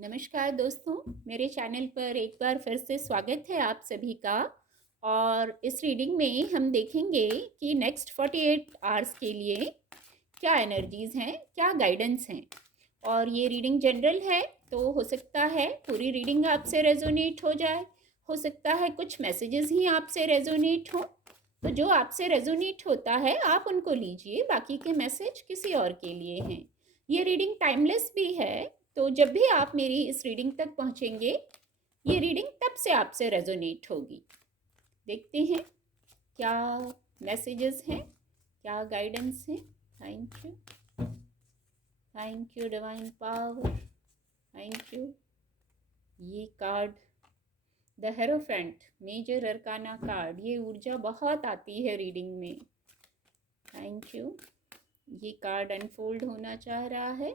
नमस्कार दोस्तों, मेरे चैनल पर एक बार फिर से स्वागत है आप सभी का। और इस रीडिंग में हम देखेंगे कि नेक्स्ट 48 आवर्स के लिए क्या एनर्जीज़ हैं, क्या गाइडेंस हैं। और ये रीडिंग जनरल है, तो हो सकता है पूरी रीडिंग आपसे रेजोनेट हो जाए, हो सकता है कुछ मैसेजेस ही आपसे रेजोनेट हो। तो जो आपसे रेजोनेट होता है आप उनको लीजिए, बाकी के मैसेज किसी और के लिए हैं। ये रीडिंग टाइमलेस भी है, तो जब भी आप मेरी इस रीडिंग तक पहुंचेंगे, ये रीडिंग तब से आपसे रेजोनेट होगी। देखते हैं क्या मैसेजेस हैं, क्या गाइडेंस है। Thank you divine power, thank you. ये card the hierophant, major arcana card, ये ऊर्जा बहुत आती है रीडिंग में। Thank you. ये कार्ड अनफोल्ड होना चाह रहा है।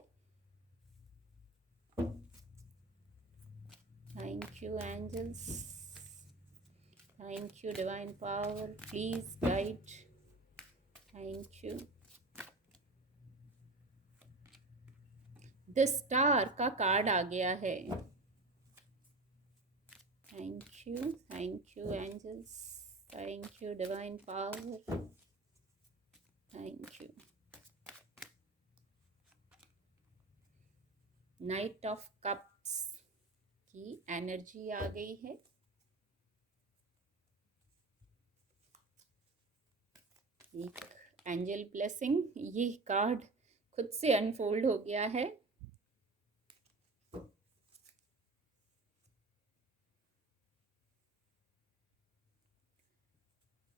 Thank you angels, thank you divine power, please guide. Thank you. The star का कार्ड आ गया है। Thank you angels, thank you divine power, thank you. Knight of cups की एनर्जी आ गई है। एक एंजल ब्लेसिंग, ये कार्ड खुद से अनफोल्ड हो गया है।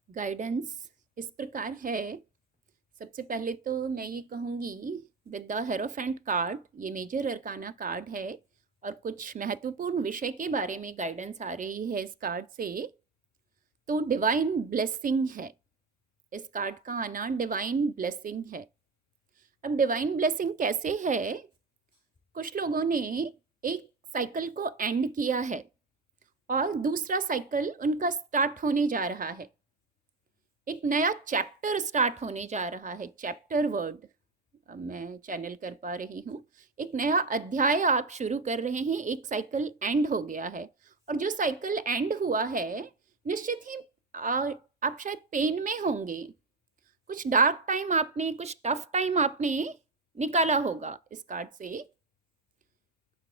गाइडेंस इस प्रकार है। सबसे पहले तो मैं ये कहूँगी, विद द हेरोफेंट कार्ड, ये मेजर अरकाना कार्ड है और कुछ महत्वपूर्ण विषय के बारे में गाइडेंस आ रही है इस कार्ड से। तो डिवाइन ब्लेसिंग है, इस कार्ड का आना डिवाइन ब्लेसिंग है। अब डिवाइन ब्लेसिंग कैसे है? कुछ लोगों ने एक साइकिल को एंड किया है और दूसरा साइकिल उनका स्टार्ट होने जा रहा है। एक नया चैप्टर स्टार्ट होने जा रहा है। चैप्टर वर्ड मैं चैनल कर पा रही हूँ। एक नया अध्याय आप शुरू कर रहे हैं। एक साइकिल एंड हो गया है और जो साइकिल एंड हुआ है, निश्चित ही आप शायद पेन में होंगे। कुछ डार्क टाइम आपने, कुछ टफ टाइम आपने निकाला होगा इस कार्ड से।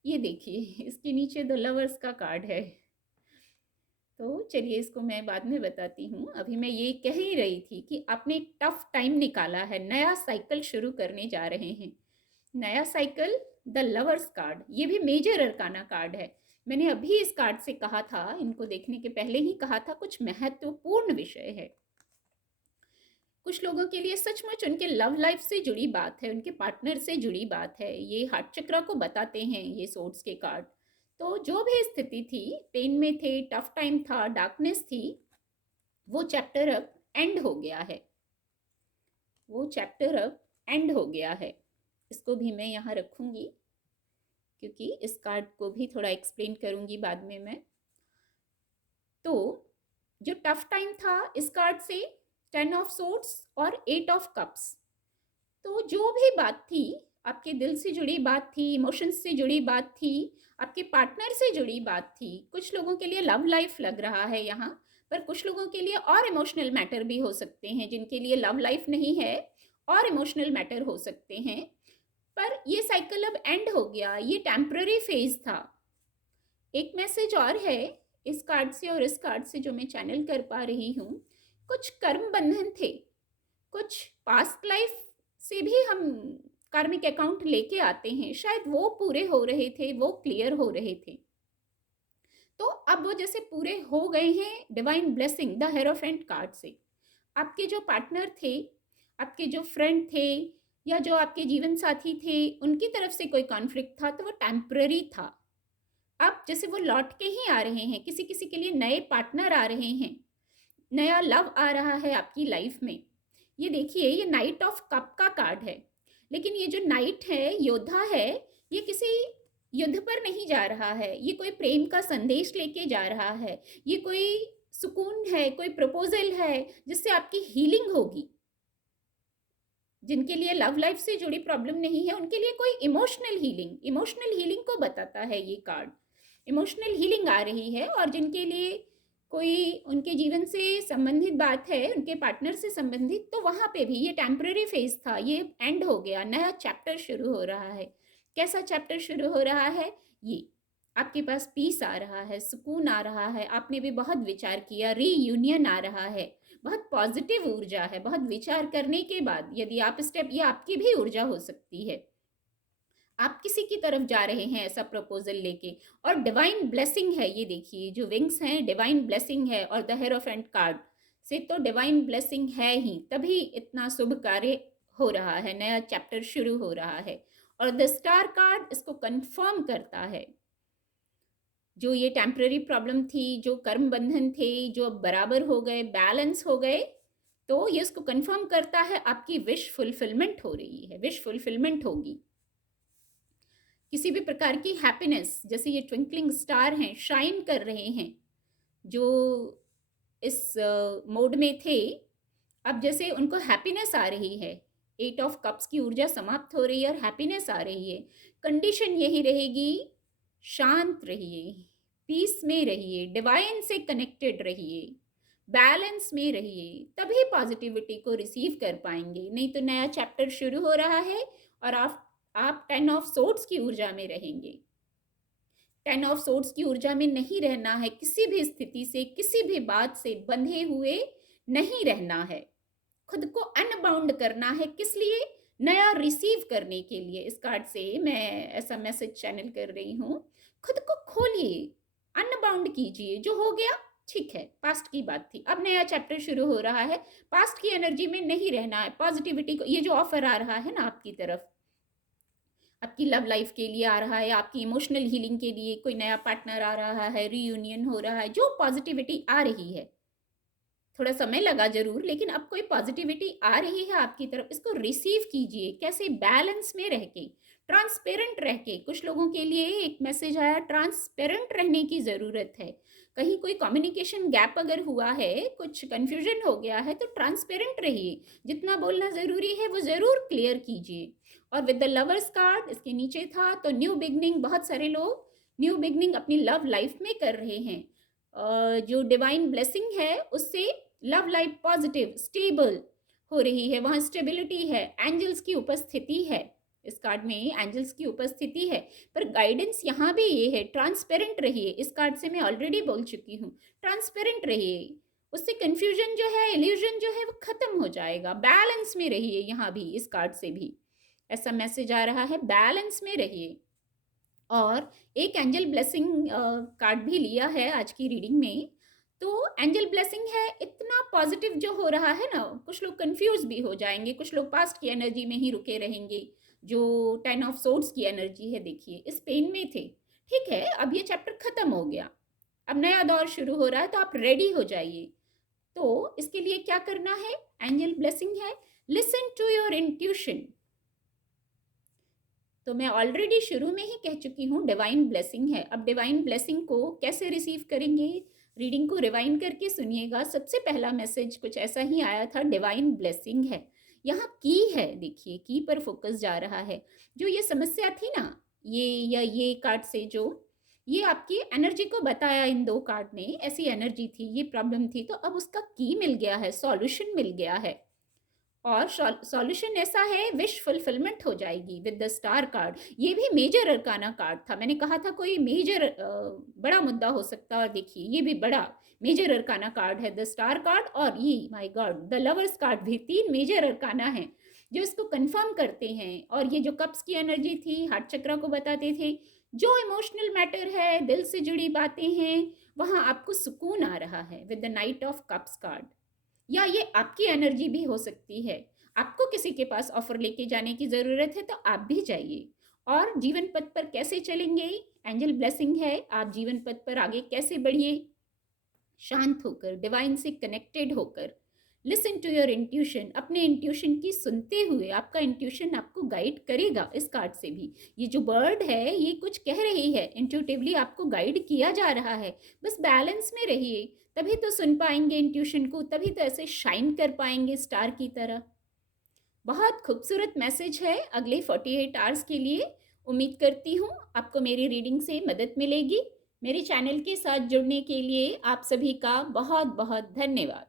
ये देखिए, इसके नीचे द लवर्स का कार्ड है। तो चलिए, इसको मैं बाद में बताती हूँ। अभी मैं ये कह ही रही थी कि आपने एक टफ टाइम निकाला है, नया साइकिल शुरू करने जा रहे हैं। नया साइकिल, द लवर्स कार्ड, ये भी मेजर अरकाना कार्ड है। मैंने अभी इस कार्ड से कहा था, इनको देखने के पहले ही कहा था, कुछ महत्वपूर्ण विषय है। कुछ लोगों के लिए सचमुच उनके लव लाइफ से जुड़ी बात है, उनके पार्टनर से जुड़ी बात है। ये हार्ट चक्र को बताते हैं ये सोर्ड्स के कार्ड। तो जो भी स्थिति थी, पेन में थे, टफ टाइम था, डार्कनेस थी, वो चैप्टर अब एंड हो गया है। वो चैप्टर अब एंड हो गया है। इसको भी मैं यहाँ रखूँगी क्योंकि इस कार्ड को भी थोड़ा एक्सप्लेन करूँगी बाद में मैं। तो जो टफ टाइम था इस कार्ड से, 10 ऑफ सोर्ड्स और 8 ऑफ कप्स। तो जो भी बात थी, आपके दिल से जुड़ी बात थी, इमोशंस से जुड़ी बात थी, आपके पार्टनर से जुड़ी बात थी। कुछ लोगों के लिए लव लाइफ लग रहा है यहाँ पर, कुछ लोगों के लिए और इमोशनल मैटर भी हो सकते हैं। जिनके लिए लव लाइफ नहीं है और इमोशनल मैटर हो सकते हैं। पर ये साइकिल अब एंड हो गया, ये टेम्पररी फेज था। एक मैसेज और है इस कार्ड से और इस कार्ड से जो मैं चैनल कर पा रही हूँ। कुछ कर्म बंधन थे, कुछ पास्ट लाइफ से भी हम कार्मिक अकाउंट लेके आते हैं, शायद वो पूरे हो रहे थे, वो क्लियर हो रहे थे। तो अब वो जैसे पूरे हो गए हैं divine blessing the hierophant card से। आपके जो पार्टनर थे, आपके जो फ्रेंड थे, या जो आपके जीवन साथी थे, उनकी तरफ से कोई कॉन्फ्लिक्ट था तो वो टेम्पररी था। अब जैसे वो लौट के ही आ रहे हैं। किसी किसी के लिए नए पार्टनर आ रहे हैं, नया लव आ रहा है आपकी लाइफ में। ये देखिए, ये नाइट ऑफ कप का कार्ड है, लेकिन ये जो नाइट है, योद्धा है, ये किसी युद्ध पर नहीं जा रहा है। ये कोई प्रेम का संदेश लेके जा रहा है। ये कोई सुकून है, कोई प्रपोजल है जिससे आपकी हीलिंग होगी। जिनके लिए लव लाइफ से जुड़ी प्रॉब्लम नहीं है, उनके लिए कोई इमोशनल हीलिंग को बताता है ये कार्ड। इमोशनल हीलिंग आ रही है, और जिनके लिए कोई उनके जीवन से संबंधित बात है, उनके पार्टनर से संबंधित, तो वहाँ पे भी ये टेम्पररी फेज था, ये एंड हो गया, नया चैप्टर शुरू हो रहा है। कैसा चैप्टर शुरू हो रहा है? ये आपके पास पीस आ रहा है, सुकून आ रहा है, आपने भी बहुत विचार किया, रीयूनियन आ रहा है, बहुत पॉजिटिव ऊर्जा है, बहुत विचार करने के बाद यदि आप स्टेप, ये आपकी भी ऊर्जा हो सकती है, आप किसी की तरफ जा रहे हैं ऐसा प्रपोजल लेके, और डिवाइन ब्लेसिंग है। ये देखिए जो विंग्स हैं डिवाइन ब्लेसिंग है, और द हेरोफेंट कार्ड से तो डिवाइन ब्लेसिंग है ही, तभी इतना शुभ कार्य हो रहा है, नया चैप्टर शुरू हो रहा है। और द स्टार कार्ड इसको कंफर्म करता है, जो ये टेम्पररी प्रॉब्लम थी, जो कर्म बंधन थे, जो अब बराबर हो गए, बैलेंस हो गए, तो ये इसको कंफर्म करता है आपकी विश फुलफिलमेंट हो रही है, विश फुलफिलमेंट होगी। किसी भी प्रकार की हैप्पीनेस, जैसे ये ट्विंकलिंग स्टार हैं, शाइन कर रहे हैं, जो इस मोड में थे, अब जैसे उनको हैप्पीनेस आ रही है, 8 ऑफ कप्स की ऊर्जा समाप्त हो रही है और हैप्पीनेस आ रही है। कंडीशन यही रहेगी, शांत रहिए, पीस में रहिए, डिवाइन से कनेक्टेड रहिए, बैलेंस में रहिए, तभी पॉजिटिविटी को रिसीव कर पाएंगे। नहीं तो नया चैप्टर शुरू हो रहा है और आप 10 ऑफ सोर्ड्स की ऊर्जा में रहेंगे। 10 ऑफ सोर्ड्स की ऊर्जा में नहीं रहना है, किसी भी स्थिति से, किसी भी बात से बंधे हुए नहीं रहना है, खुद को अनबाउंड करना है। किस लिए? नया रिसीव करने के लिए। इस कार्ड से मैं ऐसा मैसेज चैनल कर रही हूँ, खुद को खोलिए, अनबाउंड कीजिए, जो हो गया ठीक है, पास्ट की बात थी, अब नया चैप्टर शुरू हो रहा है, पास्ट की एनर्जी में नहीं रहना है। पॉजिटिविटी को, ये जो ऑफर आ रहा है ना आपकी तरफ, आपकी लव लाइफ के लिए आ रहा है, आपकी इमोशनल हीलिंग के लिए कोई नया पार्टनर आ रहा है, रीयूनियन हो रहा है, जो पॉजिटिविटी आ रही है, थोड़ा समय लगा जरूर, लेकिन अब कोई पॉजिटिविटी आ रही है आपकी तरफ, इसको रिसीव कीजिए। कैसे? बैलेंस में रह के, ट्रांसपेरेंट रह के। कुछ लोगों के लिए एक मैसेज आया, ट्रांसपेरेंट रहने की ज़रूरत है। कहीं कोई कम्युनिकेशन गैप अगर हुआ है, कुछ कन्फ्यूजन हो गया है, तो ट्रांसपेरेंट रहिए, जितना बोलना ज़रूरी है वो ज़रूर क्लियर कीजिए। और विद द लवर्स कार्ड इसके नीचे था, तो न्यू बिगनिंग, बहुत सारे लोग न्यू बिगनिंग अपनी लव लाइफ में कर रहे हैं। जो डिवाइन ब्लेसिंग है उससे लव लाइफ पॉजिटिव स्टेबल हो रही है, वहाँ स्टेबिलिटी है, एंजल्स की उपस्थिति है। इस कार्ड में एंजल्स की उपस्थिति है, पर गाइडेंस यहाँ भी ये है, ट्रांसपेरेंट रहिए। इस कार्ड से मैं ऑलरेडी बोल चुकी हूँ, ट्रांसपेरेंट रहिए, उससे कंफ्यूजन जो है, इल्यूजन जो है, वो खत्म हो जाएगा। बैलेंस में रहिए, यहाँ भी इस कार्ड से भी ऐसा मैसेज आ रहा है, बैलेंस में रहिए। और एक एंजल ब्लेसिंग कार्ड भी लिया है आज की रीडिंग में, तो एंजल ब्लेसिंग है, इतना पॉजिटिव जो हो रहा है ना, कुछ लोग कंफ्यूज भी हो जाएंगे, कुछ लोग पास्ट की एनर्जी में ही रुके रहेंगे, जो 10 ऑफ सोर्ड्स की एनर्जी है। देखिए इस पेन में थे, ठीक है, अब ये चैप्टर खत्म हो गया, अब नया दौर शुरू हो रहा है, तो आप रेडी हो जाइए। तो इसके लिए क्या करना है? एंजल ब्लेसिंग है, लिसन टू योर इंट्यूशन। तो मैं ऑलरेडी शुरू में ही कह चुकी हूँ, डिवाइन ब्लेसिंग है। अब डिवाइन ब्लेसिंग को कैसे रिसीव करेंगे? रीडिंग को रिवाइंड करके सुनिएगा। सबसे पहला मैसेज कुछ ऐसा ही आया था, डिवाइन ब्लेसिंग है, यहाँ की है, देखिए की पर फोकस जा रहा है। जो ये समस्या थी ना, ये कार्ड से जो ये आपकी एनर्जी को बताया, इन 2 कार्ड में ऐसी एनर्जी थी, ये प्रॉब्लम थी, तो अब उसका की मिल गया है, सॉल्यूशन मिल गया है। और सॉल्यूशन ऐसा है, विश फुलफिलमेंट हो जाएगी विद द स्टार कार्ड। ये भी मेजर अरकाना कार्ड था, मैंने कहा था कोई मेजर बड़ा मुद्दा हो सकता है, और देखिए ये भी बड़ा मेजर अरकाना कार्ड है, द स्टार कार्ड, और ये my God the lovers card भी। 3 मेजर अरकाना हैं जो इसको कंफर्म करते हैं। और ये जो कप्स की एनर्जी थी, हार्ट चक्रा को बताते थे, जो इमोशनल मैटर है, दिल से जुड़ी बातें हैं, वहाँ आपको सुकून आ रहा है with the night of cups card. या ये आपकी एनर्जी भी हो सकती है, आपको किसी के पास ऑफर लेके जाने की ज़रूरत है, तो आप भी जाइए। और जीवन पथ पर कैसे चलेंगे? एंजल ब्लेसिंग है, आप जीवन पथ पर आगे कैसे बढ़िए? शांत होकर, डिवाइन से कनेक्टेड होकर, लिसन टू योर इंट्यूशन, अपने इंट्यूशन की सुनते हुए। आपका इंट्यूशन आपको गाइड करेगा। इस कार्ड से भी ये जो बर्ड है, ये कुछ कह रही है, इंट्यूटिवली आपको गाइड किया जा रहा है। बस बैलेंस में रहिए, तभी तो सुन पाएंगे इंट्यूशन को, तभी तो ऐसे शाइन कर पाएंगे स्टार की तरह। बहुत खूबसूरत मैसेज है अगले 48 आवर्स के लिए। उम्मीद करती हूँ आपको मेरी रीडिंग से मदद मिलेगी। मेरे चैनल के साथ जुड़ने के लिए आप सभी का बहुत बहुत धन्यवाद।